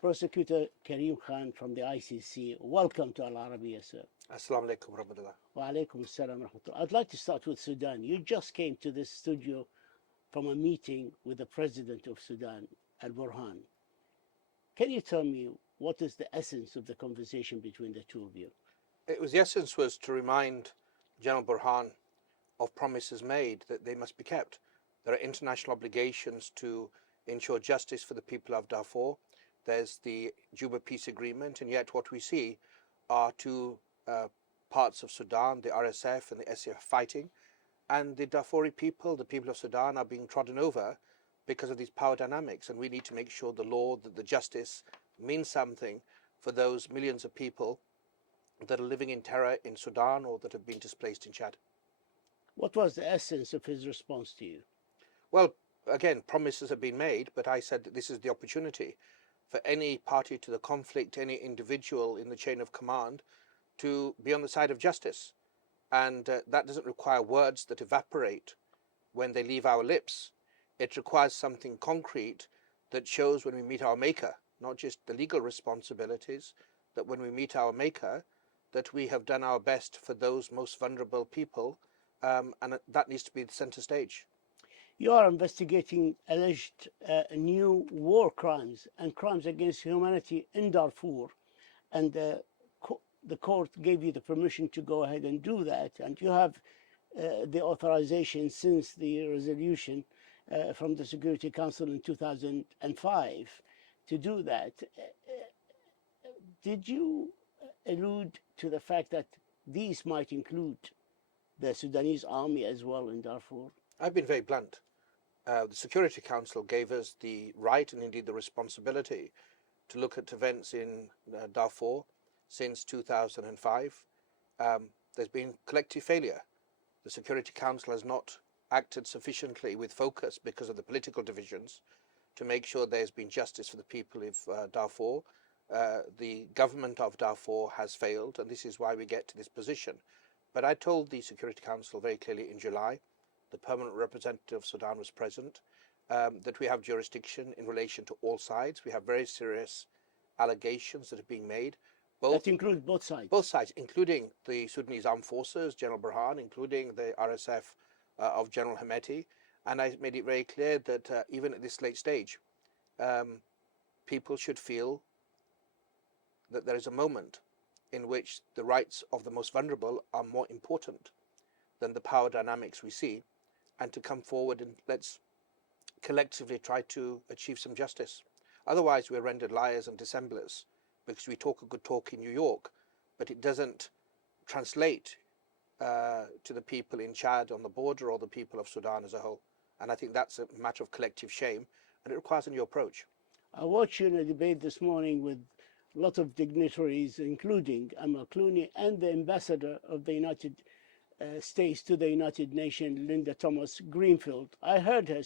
Prosecutor Karim from the ICC. Welcome to Al Arabiya, sir. Assalamu alaikum warahmatullah. Wa alaikum assalam rahmatullah. I'd like to start with Sudan. You just came to this studio from a meeting with the President of Sudan, Al-Burhan. Can you tell me what is the essence of the conversation between the two of you? The essence was to remind General Burhan of promises made that they must be kept. There are international obligations to ensure justice for the people of Darfur. There's the Juba Peace Agreement, and yet what we see are two parts of Sudan, the RSF and the SAF fighting, and the Darfuri people, the people of Sudan, are being trodden over because of these power dynamics, and we need to make sure the law, that the justice means something for those millions of people that are living in terror in Sudan or that have been displaced in Chad. What was the essence of his response to you? Well, again, promises have been made, but I said that this is the opportunity for any party to the conflict, any individual in the chain of command, to be on the side of justice. And that doesn't require words that evaporate when they leave our lips. It requires something concrete that shows when we meet our maker, not just the legal responsibilities, that when we meet our maker, that we have done our best for those most vulnerable people, and that needs to be the center stage. You are investigating alleged new war crimes and crimes against humanity in Darfur, and the court gave you the permission to go ahead and do that, and you have the authorization since the resolution from the Security Council in 2005 to do that. Did you allude to the fact that these might include the Sudanese Army as well in Darfur? I've been very blunt. The Security Council gave us the right and indeed the responsibility to look at events in Darfur since 2005. There's been collective failure. The Security Council has not acted sufficiently with focus because of the political divisions to make sure there's been justice for the people of Darfur. The government of Darfur has failed, and this is why we get to this position. But I told the Security Council very clearly in July, the permanent representative of Sudan was present, that we have jurisdiction in relation to all sides. We have very serious allegations that are being made. That includes both sides? Both sides, including the Sudanese Armed Forces, General Burhan, including the RSF of General Hemeti. And I made it very clear that even at this late stage, people should feel that there is a moment in which the rights of the most vulnerable are more important than the power dynamics we see, and to come forward and let's collectively try to achieve some justice. Otherwise, we're rendered liars and dissemblers because we talk a good talk in New York, but it doesn't translate to the people in Chad on the border or the people of Sudan as a whole. And I think that's a matter of collective shame, and it requires a new approach. I watched you in a debate this morning with a lot of dignitaries, including Amal Clooney and the ambassador of the United States to the United Nations, Linda Thomas Greenfield. I heard her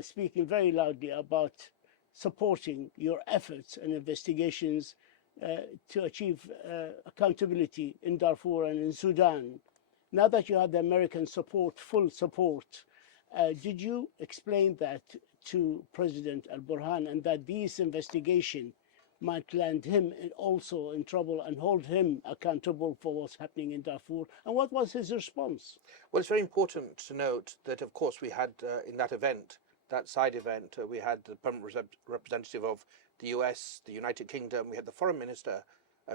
speaking very loudly about supporting your efforts and investigations to achieve accountability in Darfur and in Sudan. Now that you have the American support, full support, did you explain that to President Al-Burhan, and that this investigation might land him also in trouble and hold him accountable for what's happening in Darfur? And what was his response? Well, it's very important to note that, of course, we had in that event, that side event, we had the permanent representative of the US, the United Kingdom, we had the Foreign Minister,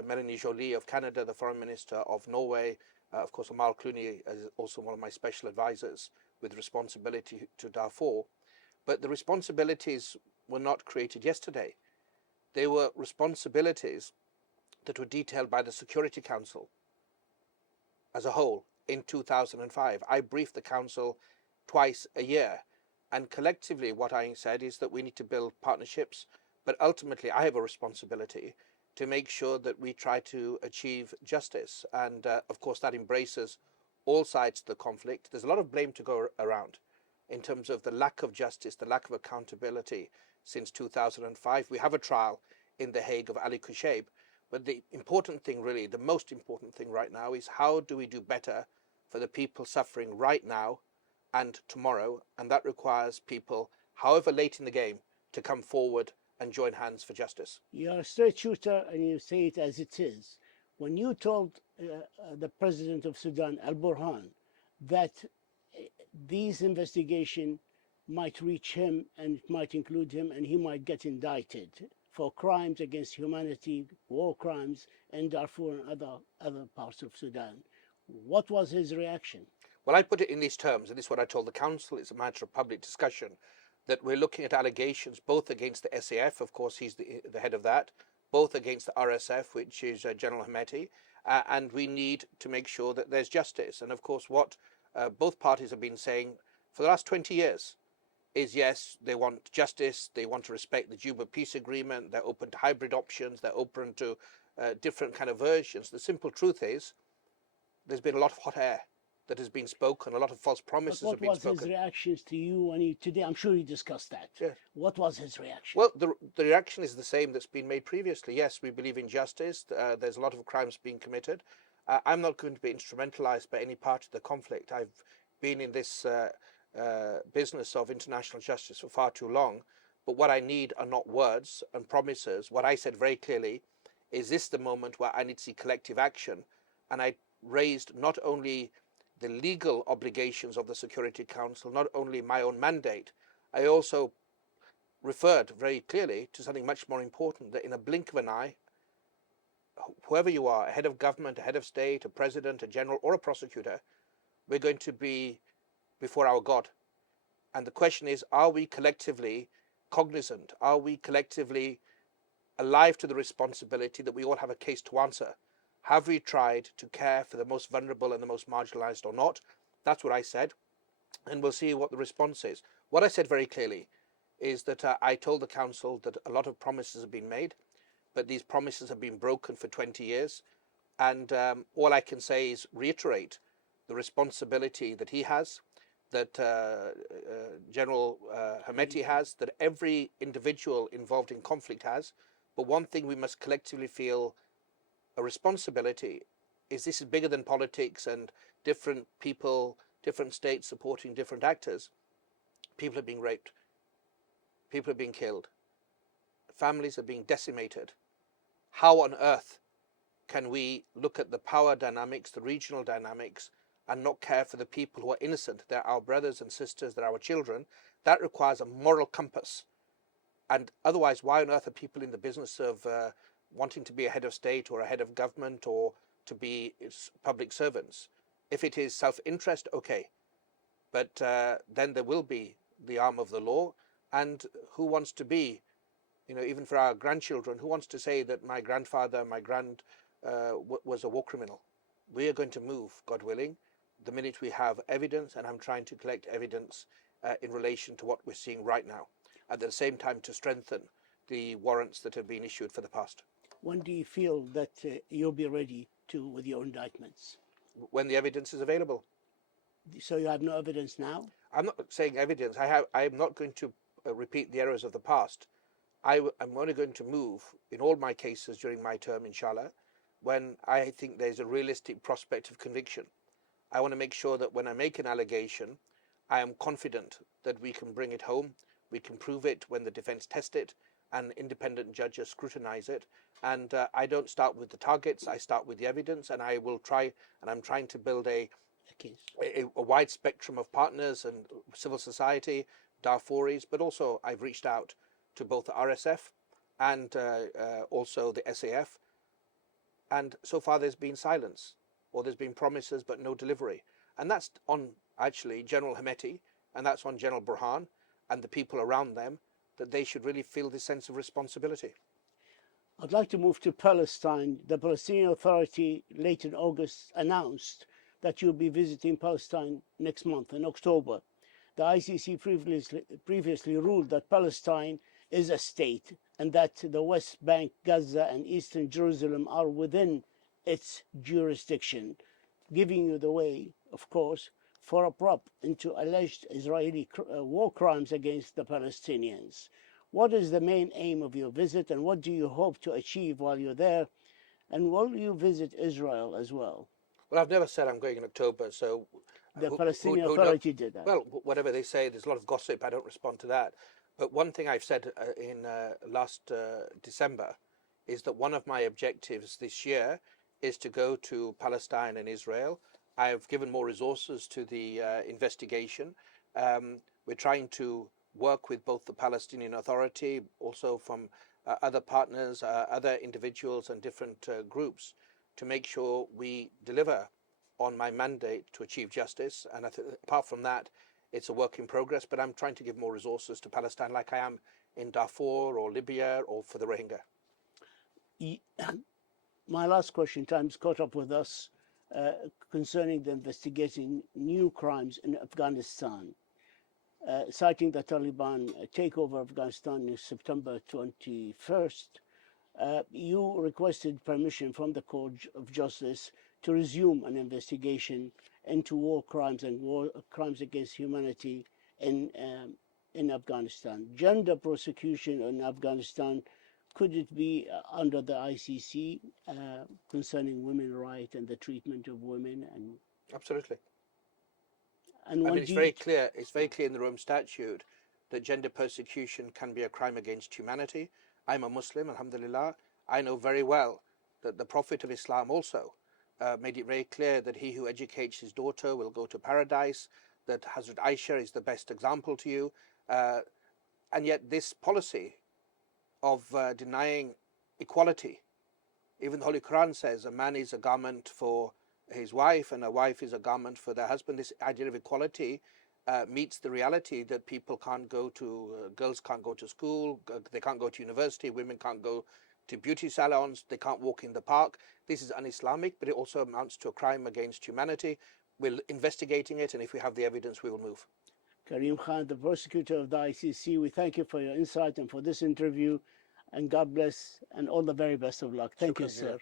Melanie Joly of Canada, the Foreign Minister of Norway, of course, Amal Clooney is also one of my special advisors with responsibility to Darfur. But the responsibilities were not created yesterday. They were responsibilities that were detailed by the Security Council as a whole in 2005. I briefed the Council twice a year, and collectively what I said is that we need to build partnerships, but ultimately I have a responsibility to make sure that we try to achieve justice, and of course that embraces all sides of the conflict. There's a lot of blame to go around in terms of the lack of justice, the lack of accountability since 2005. We have a trial in The Hague of Ali Kushayb, but the important thing really, the most important thing right now is how do we do better for the people suffering right now and tomorrow, and that requires people, however late in the game, to come forward and join hands for justice. You're a straight shooter and you say it as it is. When you told the President of Sudan, al-Burhan, that these investigations might reach him and it might include him and he might get indicted for crimes against humanity, war crimes in Darfur and other parts of Sudan, what was his reaction? Well, I put it in these terms, and this is what I told the Council. It's a matter of public discussion, that we're looking at allegations both against the SAF, of course he's the head of that, both against the RSF, which is General Hemeti, and we need to make sure that there's justice. And of course what both parties have been saying for the last 20 years is, yes, they want justice, they want to respect the Juba peace agreement, they're open to hybrid options, they're open to different kind of versions. The simple truth is there's been a lot of hot air that has been spoken, a lot of false promises have been spoken. What was his reactions to you when he, today, I'm sure you discussed that. Yes. What was his reaction? Well, the reaction is the same that's been made previously. Yes, we believe in justice. There's a lot of crimes being committed. I'm not going to be instrumentalized by any part of the conflict. I've been in this business of international justice for far too long. But what I need are not words and promises. What I said very clearly is this the moment where I need to see collective action. And I raised not only the legal obligations of the Security Council, not only my own mandate, I also referred very clearly to something much more important, that in a blink of an eye, whoever you are, a head of government, a head of state, a president, a general, or a prosecutor, we're going to be before our God. And the question is, are we collectively cognizant? Are we collectively alive to the responsibility that we all have a case to answer? Have we tried to care for the most vulnerable and the most marginalized or not? That's what I said, and we'll see what the response is. What I said very clearly is that I told the Council that a lot of promises have been made, but these promises have been broken for 20 years. And all I can say is reiterate the responsibility that he has, that General Hemeti has, that every individual involved in conflict has. But one thing we must collectively feel a responsibility is this is bigger than politics and different people, different states supporting different actors. People are being raped. People are being killed. Families are being decimated. How on earth can we look at the power dynamics, the regional dynamics, and not care for the people who are innocent? They're our brothers and sisters, they're our children. That requires a moral compass. And otherwise, why on earth are people in the business of wanting to be a head of state or a head of government or to be public servants? If it is self-interest, okay. But then there will be the arm of the law. And who wants to be, even for our grandchildren, who wants to say that my grandfather, my was a war criminal? We are going to move, God willing, the minute we have evidence, and I'm trying to collect evidence in relation to what we're seeing right now. At the same time, to strengthen the warrants that have been issued for the past. When do you feel that you'll be ready with your indictments? When the evidence is available. So you have no evidence now? I'm not saying evidence. I am not going to repeat the errors of the past. I'm only going to move in all my cases during my term, inshallah, when I think there's a realistic prospect of conviction. I want to make sure that when I make an allegation, I am confident that we can bring it home, we can prove it when the defense test it, and independent judges scrutinize it. And I don't start with the targets, I start with the evidence, and I will try, and I'm trying to build a wide spectrum of partners and civil society, Darfuris, but also I've reached out to both the RSF and also the SAF. And so far there's been silence, or there's been promises but no delivery. And that's on actually General Hemeti, and that's on General Burhan and the people around them, that they should really feel this sense of responsibility. I'd like to move to Palestine. The Palestinian Authority late in August announced that you'll be visiting Palestine next month in October. The ICC previously ruled that Palestine is a state and that the West Bank, Gaza and Eastern Jerusalem are within its jurisdiction, giving you the way, of course, for a prop into alleged Israeli war crimes against the Palestinians. What is the main aim of your visit, and what do you hope to achieve while you're there? And will you visit Israel as well? Well, I've never said I'm going in October, so... The Palestinian Authority did that. Well, whatever they say, there's a lot of gossip, I don't respond to that. But one thing I've said in last December is that one of my objectives this year is to go to Palestine and Israel. I've given more resources to the investigation. We're trying to work with both the Palestinian Authority, also from other partners, other individuals and different groups to make sure we deliver on my mandate to achieve justice. And apart from that, it's a work in progress, but I'm trying to give more resources to Palestine like I am in Darfur or Libya or for the Rohingya. My last question, time's caught up with us, concerning the investigating new crimes in Afghanistan. Citing the Taliban takeover of Afghanistan in September 21st, you requested permission from the Court of Justice to resume an investigation into war crimes and war crimes against humanity in Afghanistan. Gender prosecution in Afghanistan, could it be under the ICC concerning women's rights and the treatment of women? And absolutely. And I mean, it's very clear. It's very clear in the Rome Statute that gender persecution can be a crime against humanity. I'm a Muslim, alhamdulillah. I know very well that the Prophet of Islam also made it very clear that he who educates his daughter will go to paradise, that Hazrat Aisha is the best example to you. And yet this policy of denying equality, even the Holy Quran says a man is a garment for his wife and a wife is a garment for their husband. This idea of equality meets the reality that people can't go to, girls can't go to school, they can't go to university, women can't go to beauty salons, they can't walk in the park. This is un-Islamic, but it also amounts to a crime against humanity. We're investigating it, and if we have the evidence, we will move. Karim Khan, the prosecutor of the ICC, we thank you for your insight and for this interview, and God bless and all the very best of luck. Thank you, sir.